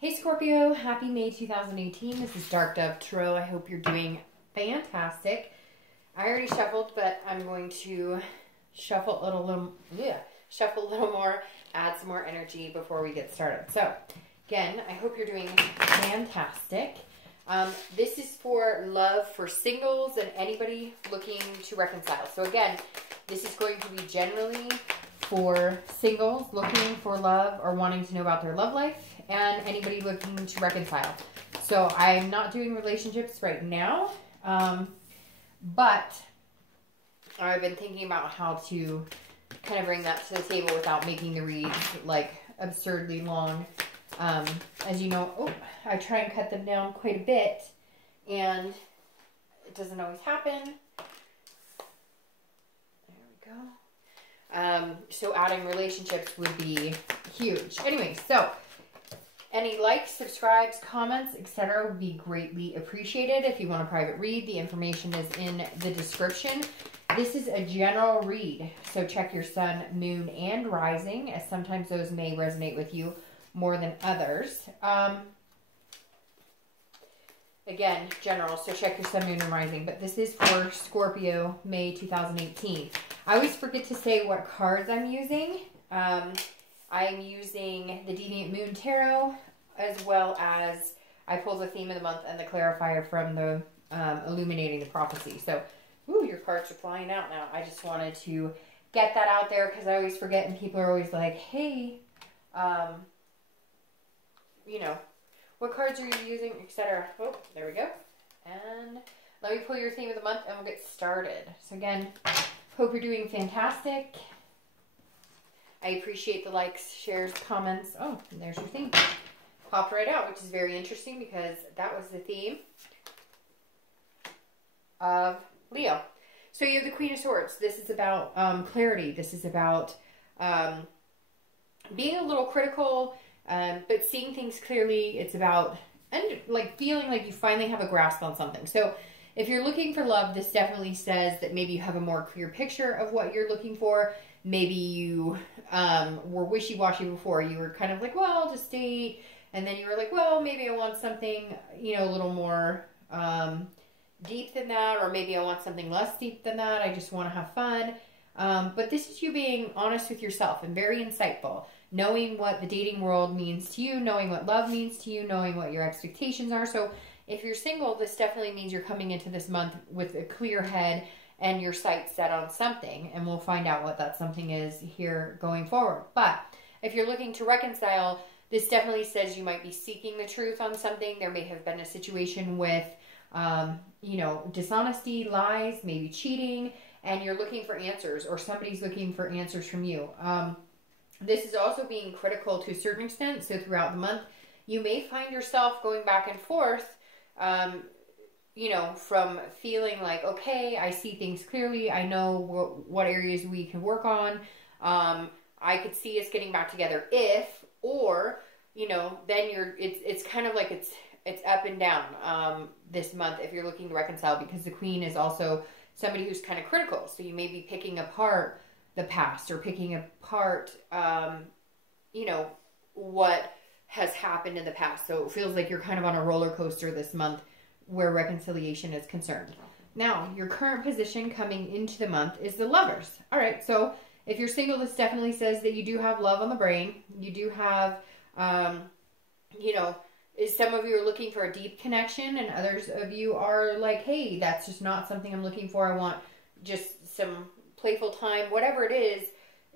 Hey Scorpio, happy May 2018. This is Dark Dove Tarot. I hope you're doing fantastic. I already shuffled, but I'm going to shuffle a little more, add some more energy before we get started. So, again, I hope you're doing fantastic. This is for love for singles and anybody looking to reconcile. So again, this is going to be generally for singles looking for love or wanting to know about their love life, and anybody looking to reconcile. So I'm not doing relationships right now, but I've been thinking about how to kind of bring that to the table without making the reads like absurdly long. As you know, I try and cut them down quite a bit, and it doesn't always happen. There we go. So adding relationships would be huge. Anyway, so any likes, subscribes, comments, etc. would be greatly appreciated. If you want a private read, the information is in the description. This is a general read, so check your sun, moon, and rising, as sometimes those may resonate with you more than others. Again, general, so check your sun, moon, and rising. But this is for Scorpio, May 2018. I always forget to say what cards I'm using. I'm using the Deviant Moon Tarot, as well as I pulled the theme of the month and the clarifier from the Illuminating the Prophecy. So, your cards are flying out now. I just wanted to get that out there because I always forget, and people are always like, hey, you know, what cards are you using, etc. Oh, there we go. And let me pull your theme of the month and we'll get started. So again, hope you're doing fantastic. I appreciate the likes, shares, comments. Oh, and there's your theme. Popped right out, which is very interesting because that was the theme of Leo. So you have the Queen of Swords. This is about clarity. This is about being a little critical, but seeing things clearly. It's about like feeling like you finally have a grasp on something. So if you're looking for love, this definitely says that maybe you have a more clear picture of what you're looking for. Maybe you were wishy-washy before. You were kind of like, well, I'll just date. And then you were like, well, maybe I want something, you know, a little more deep than that. Or maybe I want something less deep than that. I just want to have fun. But this is you being honest with yourself and very insightful. Knowing what the dating world means to you, knowing what love means to you, knowing what your expectations are. So if you're single, this definitely means you're coming into this month with a clear head and your sights set on something. And we'll find out what that something is here going forward. But if you're looking to reconcile, this definitely says you might be seeking the truth on something. There may have been a situation with, you know, dishonesty, lies, maybe cheating, and you're looking for answers, or somebody's looking for answers from you. This is also being critical to a certain extent. So throughout the month, you may find yourself going back and forth, you know, from feeling like, okay, I see things clearly. I know what areas we can work on. I could see us getting back together if, or, you know, then it's kind of like it's up and down this month if you're looking to reconcile, because the Queen is also somebody who's kind of critical. So you may be picking apart the past or picking apart, you know, what has happened in the past. So it feels like you're kind of on a roller coaster this month where reconciliation is concerned. Now, your current position coming into the month is the Lovers. All right, so if you're single, this definitely says that you do have love on the brain. You do have, you know, some of you are looking for a deep connection, and others of you are like, hey, that's just not something I'm looking for. I want just some playful time. Whatever it is,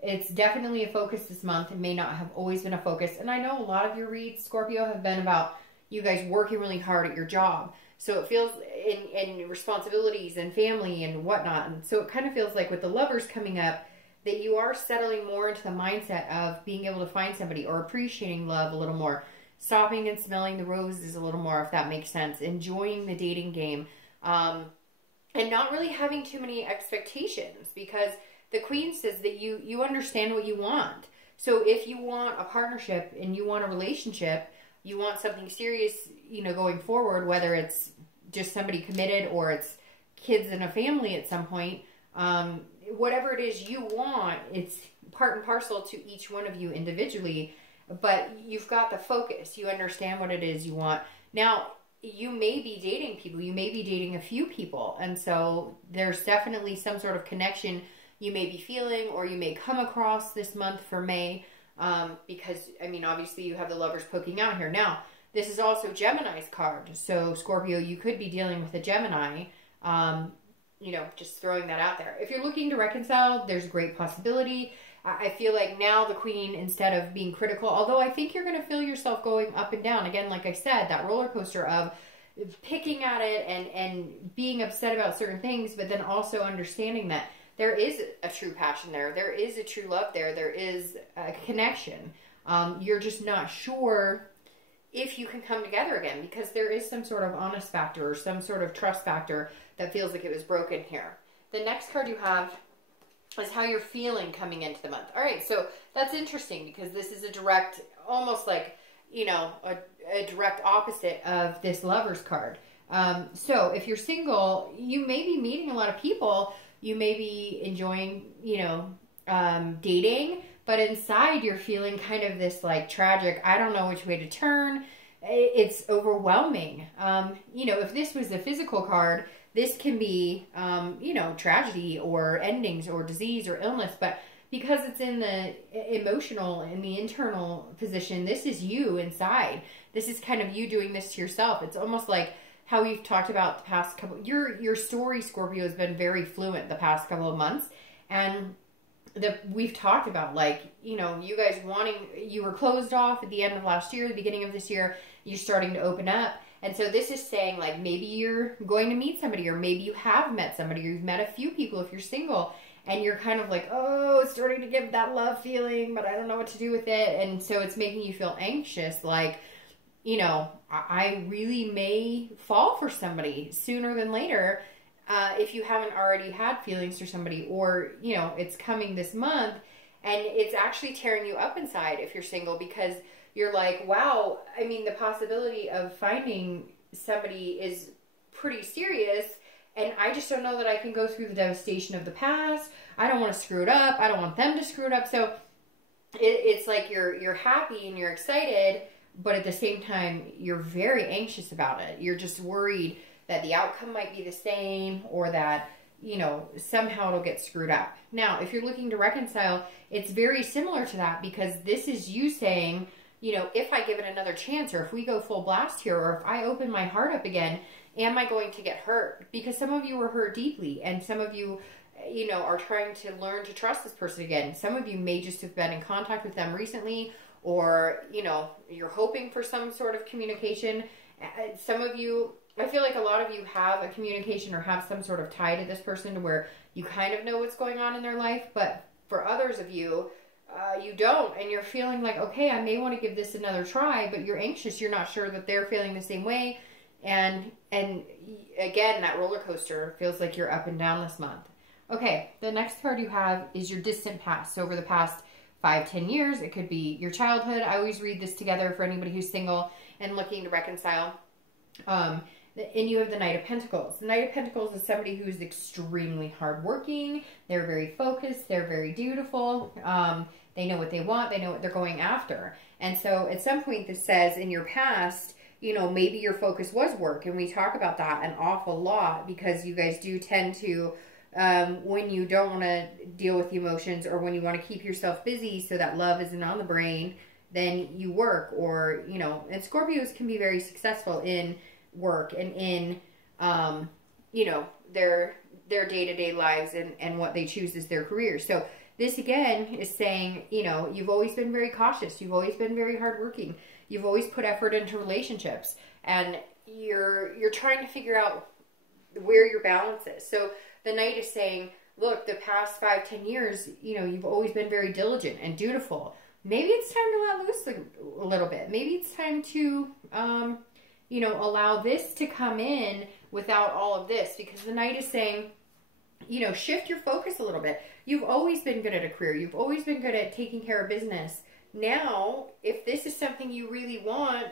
it's definitely a focus this month. It may not have always been a focus. And I know a lot of your reads, Scorpio, have been about you guys working really hard at your job. So it feels in responsibilities and family and whatnot. And so it kind of feels like with the Lovers coming up that you are settling more into the mindset of being able to find somebody or appreciating love a little more. Stopping and smelling the roses a little more, if that makes sense. Enjoying the dating game. And not really having too many expectations, because the Queen says that you understand what you want. So if you want a partnership and you want a relationship, you want something serious, you know, going forward, whether it's just somebody committed or it's kids and a family at some point, whatever it is you want, it's part and parcel to each one of you individually. but you've got the focus. You understand what it is you want. Now, you may be dating people. You may be dating a few people. And so there's definitely some sort of connection you may be feeling, or you may come across this month for May. Because, I mean, obviously you have the Lovers poking out here. Now, this is also Gemini's card. So, Scorpio, you could be dealing with a Gemini. You know, just throwing that out there. If you're looking to reconcile, there's a great possibility. I feel like now the Queen, instead of being critical, although I think you're going to feel yourself going up and down. Again, like I said, that roller coaster of picking at it and being upset about certain things, but then also understanding that there is a true passion there. There is a true love there. There is a connection. You're just not sure if you can come together again, because there is some sort of honest factor or some sort of trust factor that feels like it was broken here. The next card you have is how you're feeling coming into the month. All right, so that's interesting because this is a direct, almost like, you know, a direct opposite of this Lovers card. So if you're single, you may be meeting a lot of people. You may be enjoying, you know, dating, but inside you're feeling kind of this like tragic, I don't know which way to turn. It's overwhelming. You know, if this was a physical card, this can be, you know, tragedy or endings or disease or illness. But because it's in the emotional and the internal position, this is you inside. This is kind of you doing this to yourself. It's almost like how we've talked about the past couple, your story, Scorpio, has been very fluent the past couple of months. And we've talked about, like, you know, you guys you were closed off at the end of last year, the beginning of this year, you're starting to open up. And so this is saying, like, maybe you're going to meet somebody, or maybe you have met somebody, or you've met a few people if you're single, and you're kind of like, oh, it's starting to give that love feeling, but I don't know what to do with it. And so it's making you feel anxious, like, you know, I really may fall for somebody sooner than later, if you haven't already had feelings for somebody, or, you know, it's coming this month, and it's actually tearing you up inside if you're single, because you're like, wow, I mean, the possibility of finding somebody is pretty serious, and I just don't know that I can go through the devastation of the past. I don't want to screw it up. I don't want them to screw it up. So it's like you're happy and you're excited, but at the same time, you're very anxious about it. You're just worried that the outcome might be the same, or that, you know, somehow it'll get screwed up. Now, if you're looking to reconcile, it's very similar to that, because this is you saying, you know, if I give it another chance, or if we go full blast here, or if I open my heart up again, am I going to get hurt? Because some of you were hurt deeply, and some of you, you know, are trying to learn to trust this person again. Some of you may just have been in contact with them recently, or, you know, you're hoping for some sort of communication. Some of you, I feel like a lot of you have a communication or have some sort of tie to this person to where you kind of know what's going on in their life, but for others of you, you don't, and you're feeling like, okay, I may want to give this another try, but you're anxious. You're not sure that they're feeling the same way. And again, that roller coaster feels like you're up and down this month. Okay, the next card you have is your distant past. So over the past 5-10 years, it could be your childhood. I always read this together for anybody who's single and looking to reconcile. And you have the Knight of Pentacles. The Knight of Pentacles is somebody who's extremely hardworking. They're very focused. They're very dutiful. They know what they want. They know what they're going after. And so at some point this says in your past, you know, maybe your focus was work. And we talk about that an awful lot, because you guys do tend to, when you don't want to deal with the emotions, or when you want to keep yourself busy so that love isn't on the brain, then you work. Or, you know, and Scorpios can be very successful in work and in, you know, their day-to-day lives and what they choose as their career. So this again is saying, you know, you've always been very cautious. You've always been very hardworking. You've always put effort into relationships, and you're trying to figure out where your balance is. So the Knight is saying, look, the past 5-10 years, you know, you've always been very diligent and dutiful. Maybe it's time to let loose a little bit. Maybe it's time to, you know, allow this to come in without all of this, because the Knight is saying, you know, shift your focus a little bit. You've always been good at a career. You've always been good at taking care of business. Now, if this is something you really want,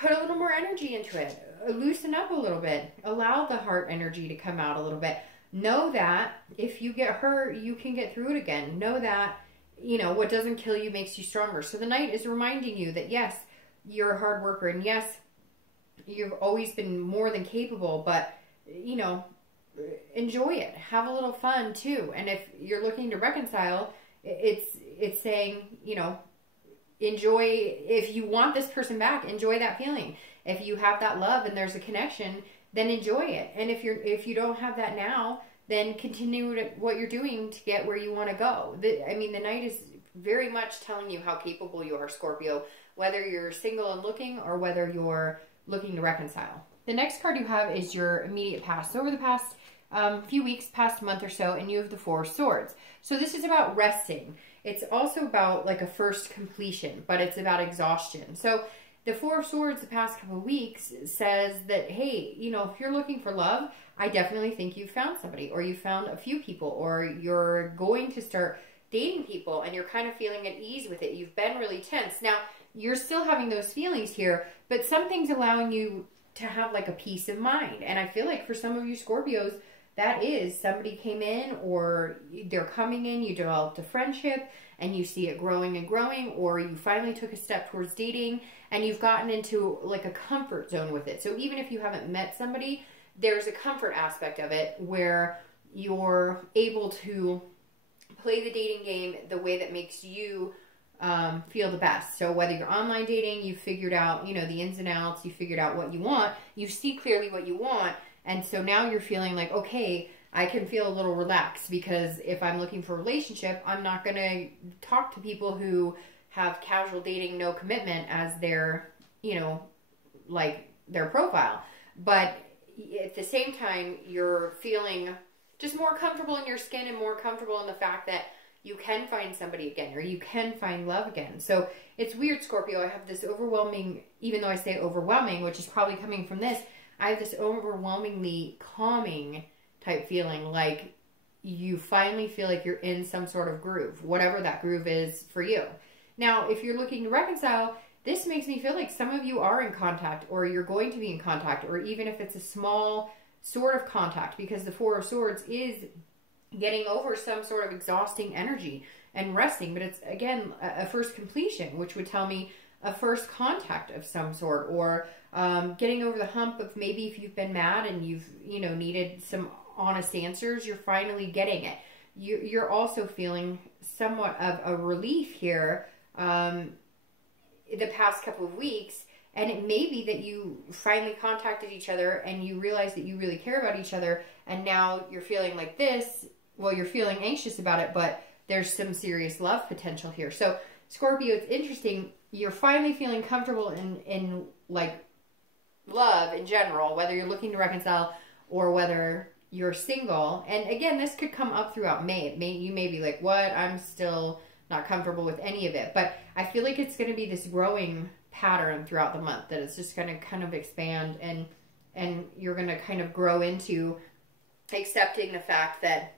put a little more energy into it. Loosen up a little bit. Allow the heart energy to come out a little bit. Know that if you get hurt, you can get through it again. Know that you know, what doesn't kill you makes you stronger. So the Knight is reminding you that, yes, you're a hard worker, and yes, you've always been more than capable, but, you know, enjoy it. Have a little fun too. And if you're looking to reconcile, it's saying, you know, enjoy, if you want this person back, enjoy that feeling. If you have that love and there's a connection, then enjoy it. And if you don't have that now, then continue what you're doing to get where you want to go. I mean, the Knight is very much telling you how capable you are, Scorpio, whether you're single and looking or whether you're looking to reconcile. The next card you have is your immediate past. So over the past few weeks, past month or so, and you have the Four of Swords. So this is about resting. It's also about like a first completion, but it's about exhaustion. So the Four of Swords the past couple of weeks says that, hey, you know, if you're looking for love, I definitely think you've found somebody, or you found a few people, or you're going to start dating people and you're kind of feeling at ease with it. You've been really tense. Now, you're still having those feelings here, but something's allowing you to have like a peace of mind. And I feel like for some of you Scorpios, that is somebody came in, or they're coming in, you developed a friendship and you see it growing and growing, or you finally took a step towards dating and you've gotten into like a comfort zone with it. So even if you haven't met somebody, there's a comfort aspect of it where you're able to play the dating game the way that makes you feel the best. So whether you're online dating, you've figured out, you know, the ins and outs, you figured out what you want, you see clearly what you want. And so now you're feeling like, okay, I can feel a little relaxed, because if I'm looking for a relationship, I'm not going to talk to people who have casual dating, no commitment as their, you know, like their profile. But at the same time, you're feeling just more comfortable in your skin and more comfortable in the fact that you can find somebody again, or you can find love again. So it's weird, Scorpio. I have this overwhelming, even though I say overwhelming, which is probably coming from this, I have this overwhelmingly calming type feeling, like you finally feel like you're in some sort of groove, whatever that groove is for you. Now, if you're looking to reconcile, this makes me feel like some of you are in contact, or you're going to be in contact, or even if it's a small sort of contact, because the Four of Swords is getting over some sort of exhausting energy and resting. But it's, again, a first completion, which would tell me a first contact of some sort, or getting over the hump of maybe if you've been mad and you've, you know, needed some honest answers, you're finally getting it. You're also feeling somewhat of a relief here the past couple of weeks. And it may be that you finally contacted each other and you realize that you really care about each other. And now you're feeling like this. Well, you're feeling anxious about it, but there's some serious love potential here. So Scorpio, it's interesting. You're finally feeling comfortable in like love in general, whether you're looking to reconcile or whether you're single. And again, this could come up throughout May. You may be like, what? I'm still not comfortable with any of it. But I feel like it's going to be this growing pattern throughout the month, that it's just going to kind of expand, and you're going to kind of grow into accepting the fact that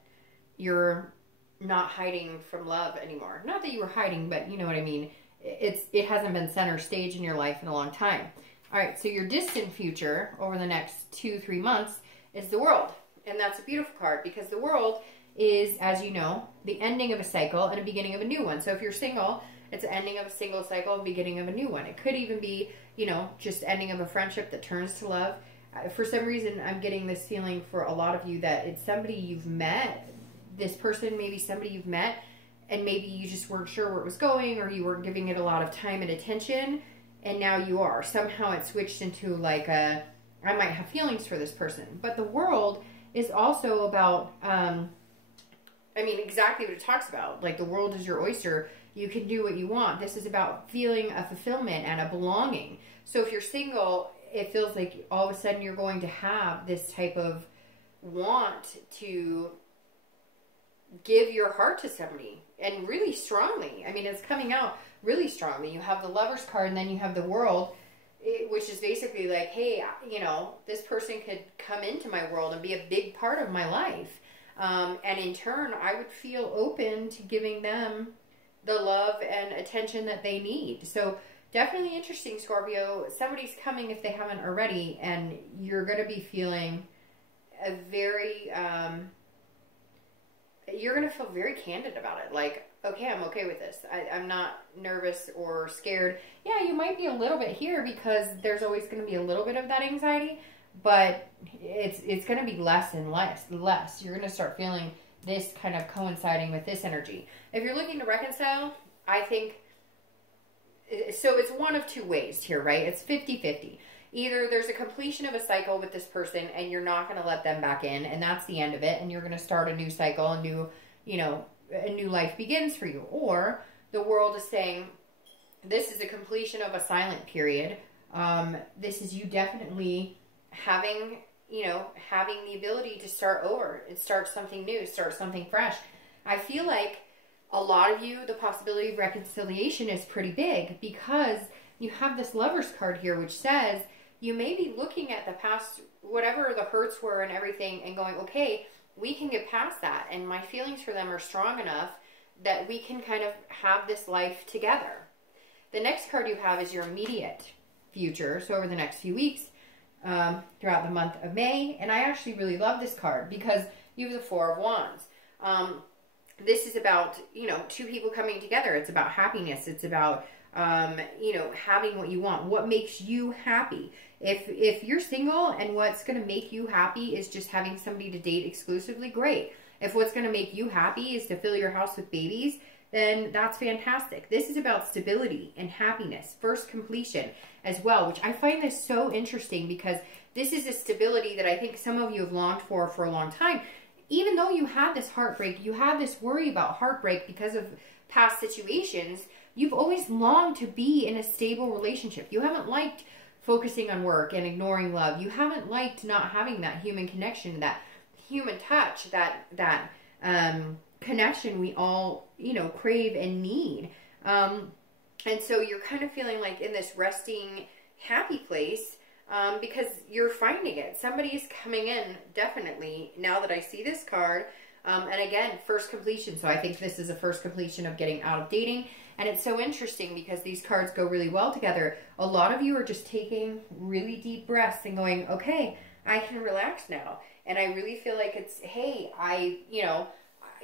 you're not hiding from love anymore. Not that you were hiding, but you know what I mean. It hasn't been center stage in your life in a long time. All right, so your distant future over the next 2-3 months is the World. And that's a beautiful card, because the World is, as you know, the ending of a cycle and a beginning of a new one. So if you're single, it's an ending of a single cycle and beginning of a new one. It could even be, you know, just ending of a friendship that turns to love. For some reason, I'm getting this feeling for a lot of you that it's somebody you've met. This person, maybe somebody you've met, and maybe you just weren't sure where it was going, or you weren't giving it a lot of time and attention, and now you are. Somehow it switched into like I might have feelings for this person. But the World is also about, I mean, exactly what it talks about. Like, the world is your oyster. You can do what you want. This is about feeling a fulfillment and a belonging. So if you're single, it feels like all of a sudden you're going to have this type of want to give your heart to somebody, and really strongly. I mean, it's coming out really strongly. You have the Lover's card, and then you have the World, which is basically like, hey, you know, this person could come into my world and be a big part of my life. And in turn, I would feel open to giving them the love and attention that they need. So definitely interesting, Scorpio. Somebody's coming if they haven't already, and you're going to be feeling a very, you're going to feel very candid about it. Like, okay, I'm okay with this. I'm not nervous or scared. Yeah, you might be a little bit here because there's always going to be a little bit of that anxiety, but it's going to be less and less. You're going to start feeling this kind of coinciding with this energy. If you're looking to reconcile, I think, so it's one of two ways here, right? It's 50-50. Either there's a completion of a cycle with this person and you're not going to let them back in, and that's the end of it, and you're going to start a new cycle, a new life begins for you. Or the world is saying, this is a completion of a silent period. This is you definitely having the ability to start over and start something new, start something fresh. I feel like a lot of you, the possibility of reconciliation is pretty big because you have this Lover's card here, which says you may be looking at the past, whatever the hurts were and everything, and going, okay, we can get past that, and my feelings for them are strong enough that we can kind of have this life together. The next card you have is your immediate future, so over the next few weeks, throughout the month of May, and I actually really love this card because you have the Four of Wands. This is about, two people coming together. It's about happiness. It's about, having what you want. What makes you happy? If you're single and what's going to make you happy is just having somebody to date exclusively, great. If what's going to make you happy is to fill your house with babies, then that's fantastic. This is about stability and happiness, first completion as well, which I find this so interesting because this is a stability that I think some of you have longed for a long time. Even though you had this heartbreak, you had this worry about heartbreak because of past situations, you've always longed to be in a stable relationship. You haven't liked focusing on work and ignoring love. You haven't liked not having that human connection, that human touch, that connection we all, crave and need. And so you're kind of feeling like in this resting, happy place because you're finding it. Somebody is coming in, definitely, now that I see this card. And again, first completion. So I think this is a first completion of getting out of dating. And it's so interesting because these cards go really well together. A lot of you are just taking really deep breaths and going, okay, I can relax now. And I really feel like it's, hey,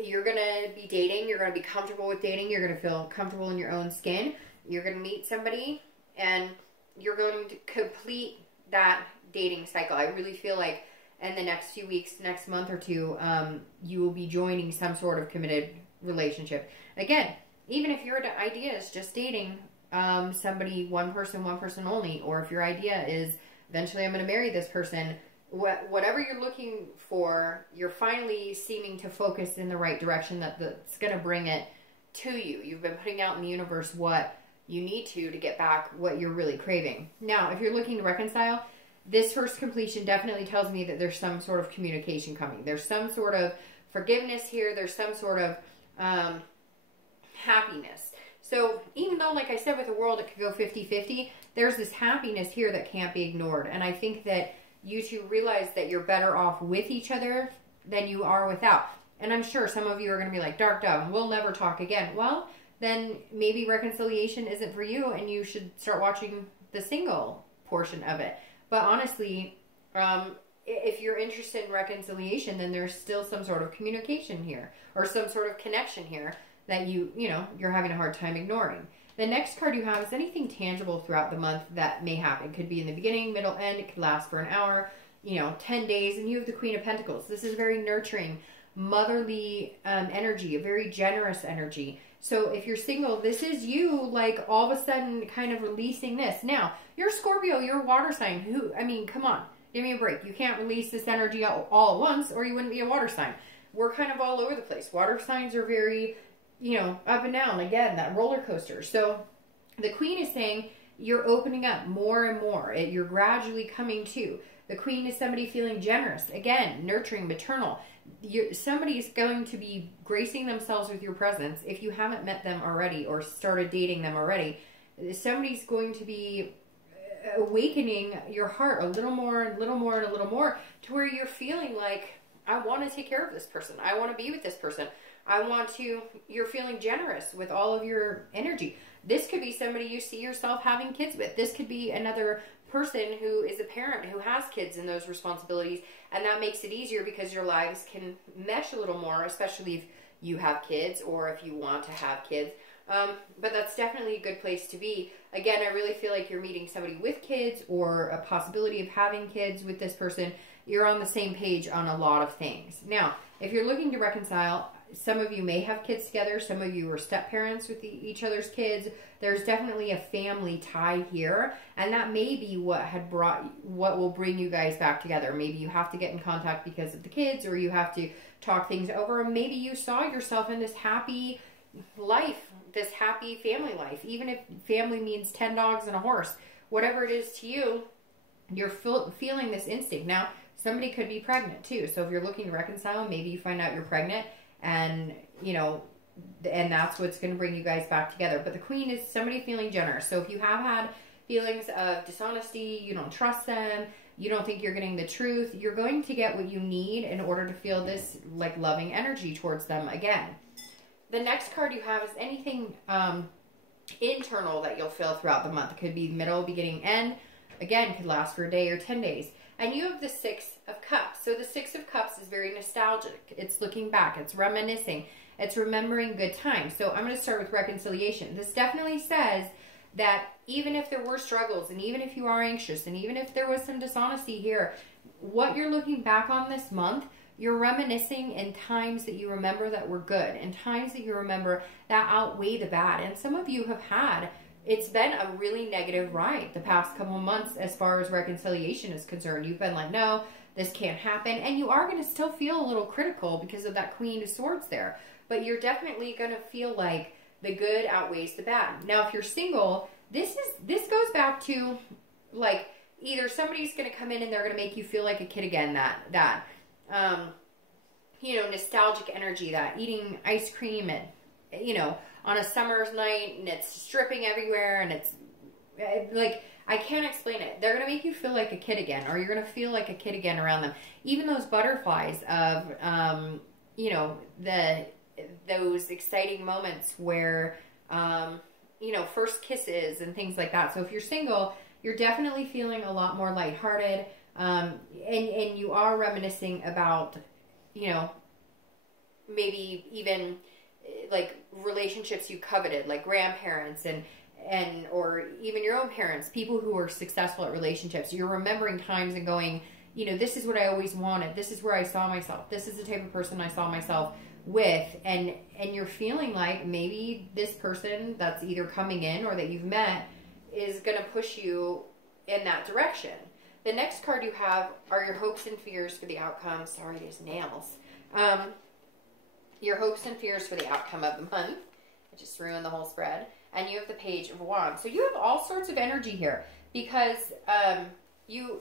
you're going to be dating. You're going to be comfortable with dating. You're going to feel comfortable in your own skin. You're going to meet somebody and you're going to complete that dating cycle. I really feel like in the next few weeks, next month or two, you will be joining some sort of committed relationship. Again, even if your idea is just dating somebody, one person only, or if your idea is eventually I'm going to marry this person, whatever you're looking for, you're finally seeming to focus in the right direction that's going to bring it to you. You've been putting out in the universe what you need to get back what you're really craving. Now, if you're looking to reconcile, this first completion definitely tells me that there's some sort of communication coming. There's some sort of forgiveness here. There's some sort of happiness. So even though, like I said, with the world, it could go 50-50, there's this happiness here that can't be ignored. And I think that you two realize that you're better off with each other than you are without. And I'm sure some of you are going to be like, Dark Dove, we'll never talk again. Well, then maybe reconciliation isn't for you and you should start watching the single portion of it. But honestly, if you're interested in reconciliation, then there's still some sort of communication here or some sort of connection here that you're having a hard time ignoring. The next card you have is anything tangible throughout the month that may happen. It could be in the beginning, middle, end. It could last for an hour, 10 days. And you have the Queen of Pentacles. This is very nurturing, motherly energy, a very generous energy. So if you're single, this is you, like, all of a sudden kind of releasing this. Now, you're Scorpio, you're a water sign. Come on, give me a break. You can't release this energy all at once or you wouldn't be a water sign. We're kind of all over the place. Water signs are very, up and down. Again, that roller coaster. So the Queen is saying you're opening up more and more. You're gradually coming to. The Queen is somebody feeling generous. Again, nurturing, maternal. Somebody is going to be gracing themselves with your presence. If you haven't met them already or started dating them already, somebody's going to be awakening your heart a little more and a little more and a little more to where you're feeling like, I want to take care of this person. I want to be with this person. You're feeling generous with all of your energy. This could be somebody you see yourself having kids with. This could be another person who is a parent who has kids and those responsibilities, and that makes it easier because your lives can mesh a little more, especially if you have kids or if you want to have kids. But that's definitely a good place to be. Again, I really feel like you're meeting somebody with kids or a possibility of having kids with this person. You're on the same page on a lot of things. Now, if you're looking to reconcile, some of you may have kids together. Some of you are step parents with each other's kids. There's definitely a family tie here, and that may be what will bring you guys back together. Maybe you have to get in contact because of the kids, or you have to talk things over. Maybe you saw yourself in this happy life, this happy family life, even if family means 10 dogs and a horse, whatever it is to you, you're feeling this instinct. Now, somebody could be pregnant too. So if you're looking to reconcile, maybe you find out you're pregnant, and and that's what's going to bring you guys back together. But the Queen is somebody feeling generous. So if you have had feelings of dishonesty, you don't trust them, you don't think you're getting the truth, you're going to get what you need in order to feel this like loving energy towards them again. The next card you have is anything internal that you'll feel throughout the month. It could be middle, beginning, end. Again, could last for a day or 10 days. And you have the Six of Cups. So the Six of Cups is very nostalgic. It's looking back. It's reminiscing. It's remembering good times. So I'm going to start with reconciliation. This definitely says that even if there were struggles, and even if you are anxious, and even if there was some dishonesty here, what you're looking back on this month, you're reminiscing in times that you remember that were good, and times that you remember that outweigh the bad. And some of you have had, it's been a really negative ride the past couple of months as far as reconciliation is concerned. You've been like, no, this can't happen. And you are going to still feel a little critical because of that Queen of Swords there. But you're definitely going to feel like the good outweighs the bad. Now, if you're single, this goes back to like either somebody's going to come in and they're going to make you feel like a kid again, that nostalgic energy, that eating ice cream and, on a summer's night and it's dripping everywhere and it's like, I can't explain it. They're going to make you feel like a kid again, or you're going to feel like a kid again around them. Even those butterflies of, those exciting moments where, first kisses and things like that. So if you're single, you're definitely feeling a lot more lighthearted. And you are reminiscing about, maybe even like relationships you coveted, like grandparents and or even your own parents, people who were successful at relationships. You're remembering times and going, this is what I always wanted. This is where I saw myself. This is the type of person I saw myself with. And you're feeling like maybe this person that's either coming in or that you've met is going to push you in that direction. The next card you have are your hopes and fears for the outcome. Sorry, these nails. Your hopes and fears for the outcome of the month. I just ruined the whole spread. And you have the Page of Wands. So you have all sorts of energy here because you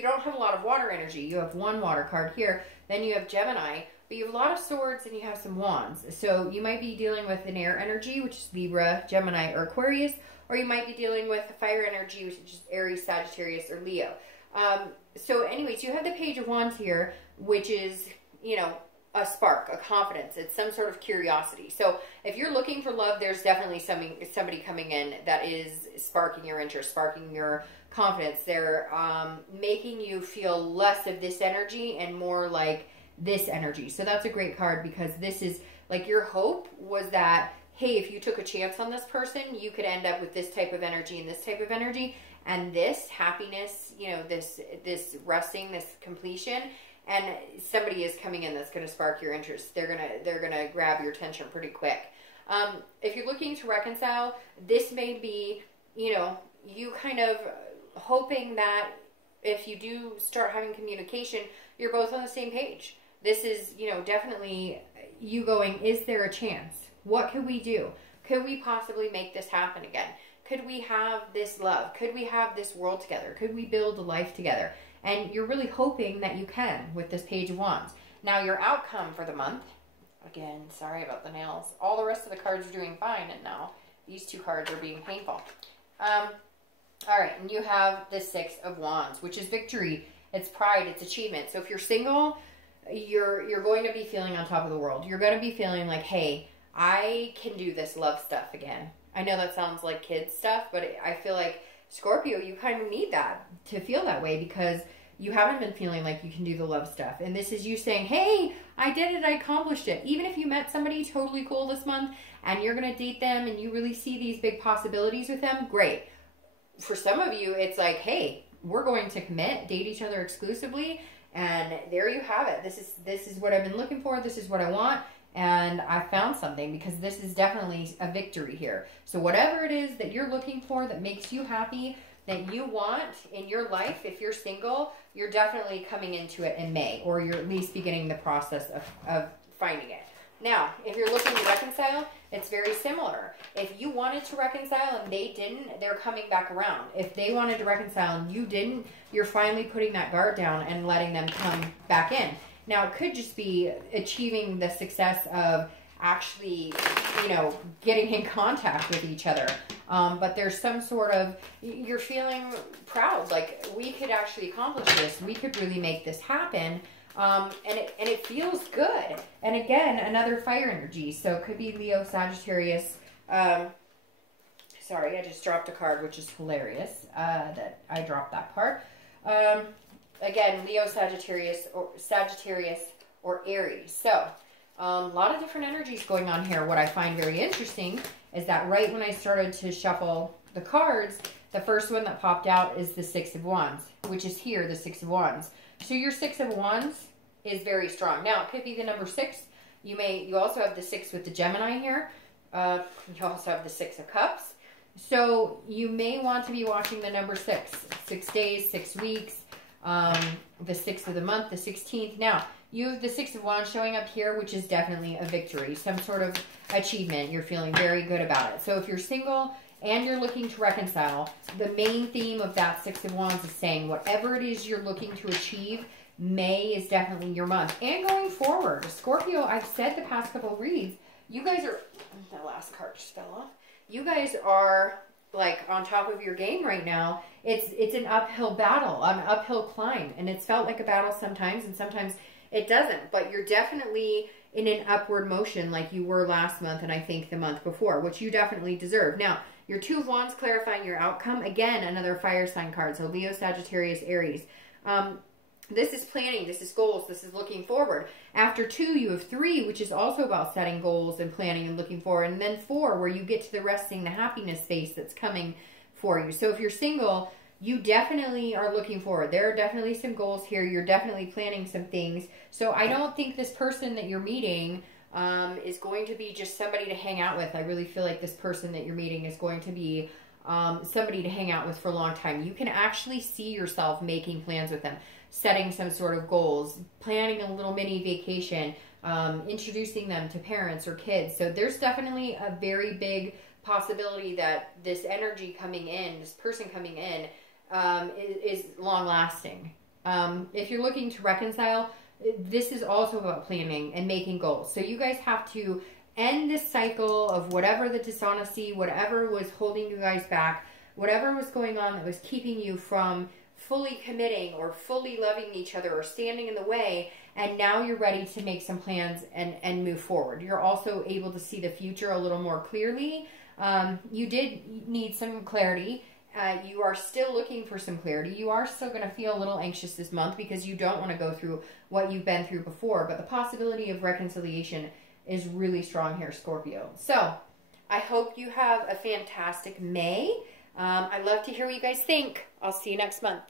don't have a lot of water energy. You have one water card here. Then you have Gemini. But you have a lot of swords and you have some wands. So you might be dealing with an air energy, which is Libra, Gemini, or Aquarius. Or you might be dealing with a fire energy, which is Aries, Sagittarius, or Leo. So anyways, you have the Page of Wands here, which is, a spark, a confidence. It's some sort of curiosity. So if you're looking for love, there's definitely somebody coming in that is sparking your interest, sparking your confidence. They're making you feel less of this energy and more like this energy. So that's a great card because this is like your hope was that, hey, if you took a chance on this person, you could end up with this type of energy and this type of energy. And this happiness, this resting, this completion, and somebody is coming in that's going to spark your interest. They're gonna grab your attention pretty quick. If you're looking to reconcile, this may be, you kind of hoping that if you do start having communication, you're both on the same page. This is, definitely you going, is there a chance? What could we do? Could we possibly make this happen again? Could we have this love? Could we have this world together? Could we build a life together? And you're really hoping that you can with this Page of Wands. Now, your outcome for the month, again, sorry about the nails. All the rest of the cards are doing fine, and now these two cards are being painful. All right, and you have the Six of Wands, which is victory. It's pride. It's achievement. So if you're single, you're going to be feeling on top of the world. You're going to be feeling like, hey, I can do this love stuff again. I know that sounds like kids stuff, but I feel like Scorpio, you kind of need that to feel that way because you haven't been feeling like you can do the love stuff. And this is you saying, hey, I did it, I accomplished it. Even if you met somebody totally cool this month and you're going to date them and you really see these big possibilities with them, great. For some of you, it's like, hey, we're going to commit, date each other exclusively, and there you have it. This is what I've been looking for. This is what I want, and I found something, because this is definitely a victory here. So whatever it is that you're looking for that makes you happy, that you want in your life, if you're single, you're definitely coming into it in May, or you're at least beginning the process of finding it. Now, if you're looking to reconcile, it's very similar. If you wanted to reconcile and they didn't, they're coming back around. If they wanted to reconcile and you didn't, you're finally putting that guard down and letting them come back in. Now, it could just be achieving the success of actually, you know, getting in contact with each other. But there's some sort of, you're feeling proud, like, we could actually accomplish this. We could really make this happen. And it feels good. And again, another fire energy. So it could be Leo, Sagittarius. Sorry, I just dropped a card, which is hilarious that I dropped that card. Again, Leo, Sagittarius, or Aries. So a lot of different energies going on here. What I find very interesting is that right when I started to shuffle the cards, the first one that popped out is the Six of Wands, which is here, the Six of Wands. So your Six of Wands is very strong. Now, it could be the number 6. You also have the 6 with the Gemini here. You also have the 6 of Cups. So you may want to be watching the number 6. 6 days, 6 weeks, the 6th of the month, the 16th. Now, you have the 6 of Wands showing up here, which is definitely a victory, some sort of achievement. You're feeling very good about it. So if you're single and you're looking to reconcile, the main theme of that 6 of Wands is saying whatever it is you're looking to achieve, May is definitely your month. And going forward, Scorpio, I've said the past couple of reads, you guys are, the last card just fell off. You guys are like on top of your game right now. It's an uphill battle, an uphill climb. And it's felt like a battle sometimes, and sometimes it doesn't. But you're definitely in an upward motion like you were last month and I think the month before, which you definitely deserve. Now, your 2 of Wands clarifying your outcome. Again, another fire sign card. So Leo, Sagittarius, Aries. This is planning. This is goals. This is looking forward. After 2, you have 3, which is also about setting goals and planning and looking forward. And then 4, where you get to the resting, the happiness space that's coming for you. So if you're single, you definitely are looking forward. There are definitely some goals here. You're definitely planning some things. So I don't think this person that you're meeting is going to be just somebody to hang out with. I really feel like this person that you're meeting is going to be somebody to hang out with for a long time. You can actually see yourself making plans with them, setting some sort of goals, planning a little mini vacation, introducing them to parents or kids. So there's definitely a very big possibility that this energy coming in, this person coming in, is long lasting. If you're looking to reconcile, this is also about planning and making goals. So you guys have to end this cycle of whatever the dishonesty, whatever was holding you guys back, whatever was going on that was keeping you from fully committing or fully loving each other or standing in the way. And now you're ready to make some plans and move forward. You're also able to see the future a little more clearly. You did need some clarity. You are still looking for some clarity. You are still going to feel a little anxious this month because you don't want to go through what you've been through before. But the possibility of reconciliation is really strong here, Scorpio. So I hope you have a fantastic May. I'd love to hear what you guys think. I'll see you next month.